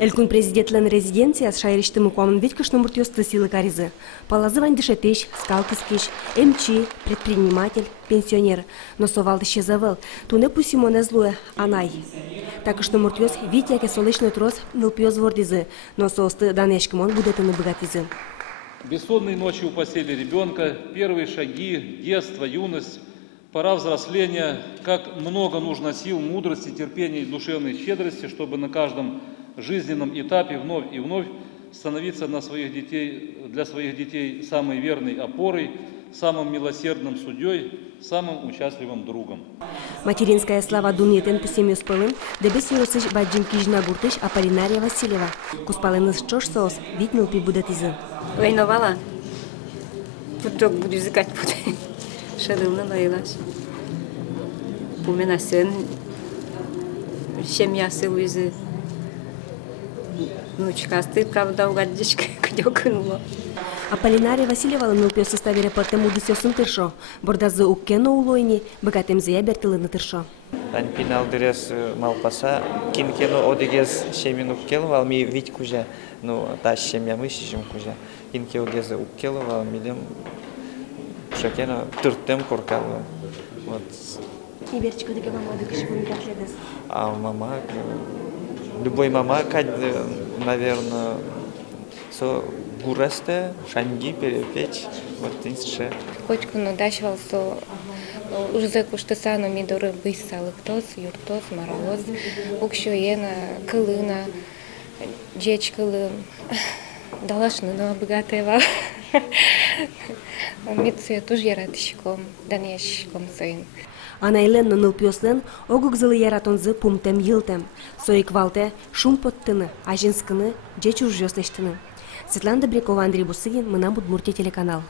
Элькун президентлен резиденция с шайриштым куамын веткаш номер тёсты силы каризы. Палазывань дышетыш, скалкискиш, МЧ, предприниматель, пенсионер. Но совал дыше завел. Туне пусимоне злуе, анай. Так что номер тёс вид яке солычный трос нылпёс вордизы. Но соосты данешким он будет и набогатизы. Бессонные ночи у постели ребенка, первые шаги, детство, юность, пора взросления. Как много нужно сил, мудрости, терпения и душевной щедрости, чтобы на каждом жизненном этапе вновь и вновь становиться для своих детей самой верной опорой, самым милосердным судьей, самым участливым другом. Материнская слава думнетен по семью спылым, дебес юрсыш баджим кижна гуртыш Аполлинария Васильева. Куспалыныз чош соос, виднул пи будатизы. Войновала. Путок буду языкать буду. Шадылна наилась. У меня сын. Семья сылуизы. Внучка, ты правда угодишь, где окунула. Аполлинария Васильева нылпё составе репортем удысёсын тыршо. Бордазы уккено улойни, богатемзе ябертылыны тыршо. Тань пинал дырес малпаса, кинкено одегез шемин уккеловал, ми вить кужа, ну та семья мы сижим кужа. Кинке одегез уккеловал, милем шакена тыртем коркало. Вот. И верчику деке мама дыкши коммуникатледес. А мама, любой мама, наверное, со гурасте, шанги перепечь, вот инше. Хоть куну дашвал со уже куштасану мидоры бысал ктос, юртос, мороз, укшуена, кылына, джеч кылым, далашны, но богатого. Митсу тоже яратышком, данешком сын. Анайлен нылпёслен огугзылы яратонзы пумтем йылтем. Соиквалте шум поттыны, а женскыны джеч ужёслештыны. Светлана Добрякова, Андрей Бусыгин, мы на Удмуртия телеканал.